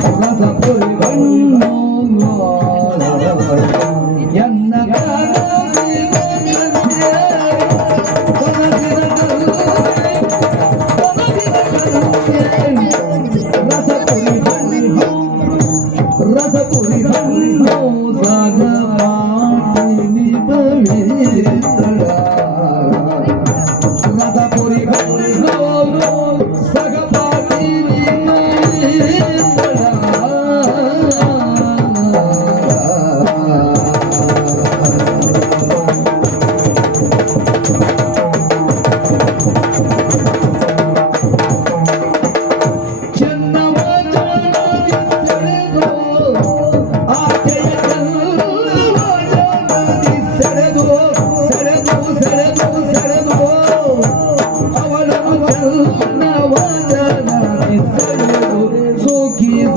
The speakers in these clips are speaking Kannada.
ರಸಪುರಿ ಬಣ್ಣು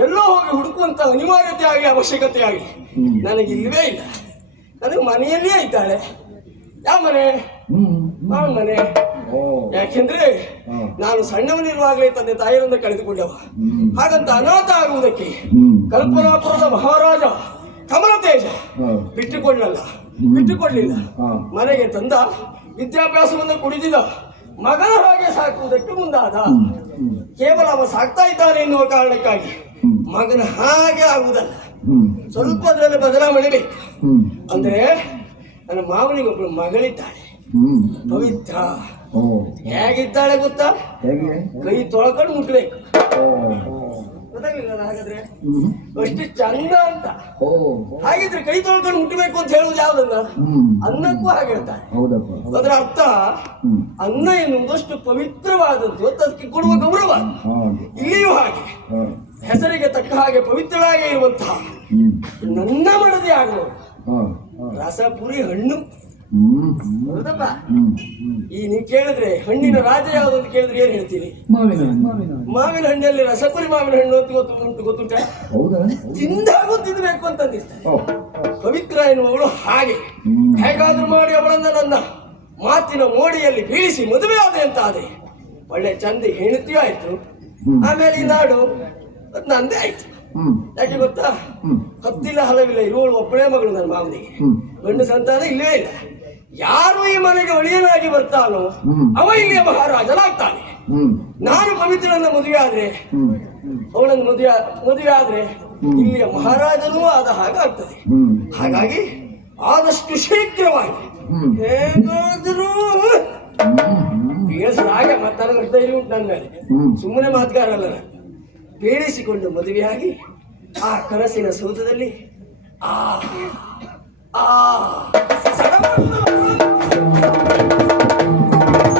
ಎಲ್ಲೋ ಹೋಗಿ ಹುಡುಕುವಂತ ಅನಿವಾರ್ಯತೆ ಆಗಿ ಅವಶ್ಯಕತೆ ಆಗಿ ನನಗೆ ಇಲ್ಲವೇ ಇಲ್ಲ. ನನಗೆ ಮನೆಯಲ್ಲೇ ಇದ್ದಾಳೆ. ಯಾವ ಮನೆ? ಅವನ ಮನೆ. ಯಾಕೆಂದ್ರೆ ನಾನು ಸಣ್ಣವನಿರುವಾಗಲೇ ತಂದೆ ತಾಯಿಯರನ್ನು ಕಳೆದುಕೊಂಡವ. ಹಾಗಂತ ಅನಾಥ ಆಗುವುದಕ್ಕೆ ಕಲ್ಪನಾಪುರದ ಮಹಾರಾಜ ಕಮಲತೇಜ ಬಿಟ್ಟುಕೊಳ್ಳಲ್ಲ. ಬಿಟ್ಟುಕೊಳ್ಳಿಲ್ಲ. ಮನೆಗೆ ತಂದ ವಿದ್ಯಾಭ್ಯಾಸವನ್ನು ಕುಡಿದಿಲ್ಲ ಮಗನ ಹಾಗೆ ಸಾಕುವುದಕ್ಕೆ ಮುಂದಾದ. ಕೇವಲ ಅವ ಸಾಕ್ತಾ ಇದ್ದಾನೆ ಎನ್ನುವ ಕಾರಣಕ್ಕಾಗಿ ಮಗನ ಹಾಗೆ ಆಗುದಲ್ಲ ಸ್ವಲ್ಪ ಅದರಲ್ಲಿ ಬದಲಾವಣೆ ಬೇಕು. ಅಂದ್ರೆ ನನ್ನ ಮಾವನಿಗೆ ಒಬ್ಬಳು ಮಗಳಿದ್ದಾಳೆ ಪವಿತ್ರ. ಹೇಗಿದ್ದಾಳೆ ಗೊತ್ತಾ? ಕೈ ತೊಳ್ಕೊಂಡು ಮುಟ್ಬೇಕು. ಗೊತ್ತಾಗ್ಲಿಲ್ಲ ಹಾಗಾದ್ರೆ? ಅಷ್ಟು ಚಂದ ಅಂತ. ಹಾಗಿದ್ರೆ ಕೈ ತೊಳ್ಕೊಂಡು ಮುಟ್ಬೇಕು ಅಂತ ಹೇಳುವುದು ಯಾವ್ದನ್ನ ಅನ್ನಕ್ಕೂ ಹಾಗೆ ಹೇಳ್ತಾರೆ. ಹೌದಪ್ಪ. ಅದರ ಅರ್ಥ ಅನ್ನ ಎನ್ನುವುದು ಅಷ್ಟು ಪವಿತ್ರವಾದದ್ದು ಅದಕ್ಕೆ ಕೊಡುವ ಗೌರವ. ಇಲ್ಲಿಯೂ ಹಾಗೆ. ಹೆಸರಿಗೆ ತಕ್ಕ ಹಾಗೆ ಪವಿತ್ರಳಾಗಿ ಇರುವಂತಹ ನನ್ನ ಮಡದಿ ಆಗುವ. ರಸಪುರಿ ಹಣ್ಣು. ಹೌದಪ್ಪ? ಈ ನೀವು ಕೇಳಿದ್ರೆ ಹಣ್ಣಿನ ರಾಜ ಯಾವುದು ಅಂತ ಕೇಳಿದ್ರೆ ಏನ್ ಹೇಳ್ತೀರಿ? ಮಾವಿನ ಹಣ್ಣಲ್ಲಿ ರಸಪುರಿ ಮಾವಿನ ಹಣ್ಣು ಅಂತ ಗೊತ್ತು ಉಂಟು ಗೊತ್ತುಂಟ? ತಿಂದಾಗೂ ತಿನ್ಬೇಕು ಅಂತ ಅಂದಿಸ್ತಾರೆ ಪವಿತ್ರ ಎನ್ನುವವಳು ಹಾಗೆ. ಹೇಗಾದ್ರೂ ಮಾಡಿ ಅವಳನ್ನ ನನ್ನ ಮಾತಿನ ಮೋಡಿಯಲ್ಲಿ ಬೀಳಿಸಿ ಮದುವೆ ಆದೆ ಅಂತ ಆದ್ರೆ ಒಳ್ಳೆ ಚಂದ ಹೆಣತಿಯೂ ಆಯ್ತು. ಆಮೇಲೆ ಈ ನಾಡು ಅದ್ ನಂದೇ ಆಯ್ತು. ಯಾಕೆ ಗೊತ್ತಾ? ಹತ್ತಿಲ್ಲ ಹಲವಿಲ್ಲ ಇರುವಳು ಒಬ್ಬಳೇ ಮಗಳು ನನ್ನ ಮಾವನಿಗೆ. ಗಂಡು ಸಂತಾನ ಇಲ್ಲವೇ ಇಲ್ಲ. ಯಾರು ಈ ಮನೆಗೆ ಒಳಿಯನಾಗಿ ಬರ್ತಾನೋ ಅವ ಇಲ್ಲಿಯ ಮಹಾರಾಜನಾಗ್ತಾನೆ. ನಾನು ಪವಿತ್ರನ ಮದುವೆ ಆದ್ರೆ ಅವಳನ್ನು ಮದುವೆ ಮದುವೆ ಆದ್ರೆ ಇಲ್ಲಿಯ ಮಹಾರಾಜನೂ ಆದ ಹಾಗಾಗ್ತದೆ. ಹಾಗಾಗಿ ಆದಷ್ಟು ಶೀಘ್ರವಾಗಿ ಹೇಗಾದ್ರೂ ಹೇಗಾದರೂ ಹ್ಮ್. ಬೇಸರ ಹಾಗೆ ಮತ್ತೆ ನನಗೆ ಧೈರ್ಯ ಉಂಟು ನನ್ನ ಮೇಲೆ ಸುಮ್ಮನೆ ಮಾತುಗಾರಲ್ಲ ಬೇಡಿಸಿಕೊಂಡು ಮದುವೆಯಾಗಿ ಆ ಕನಸಿನ ಸೌಧದಲ್ಲಿ ಆ ಆ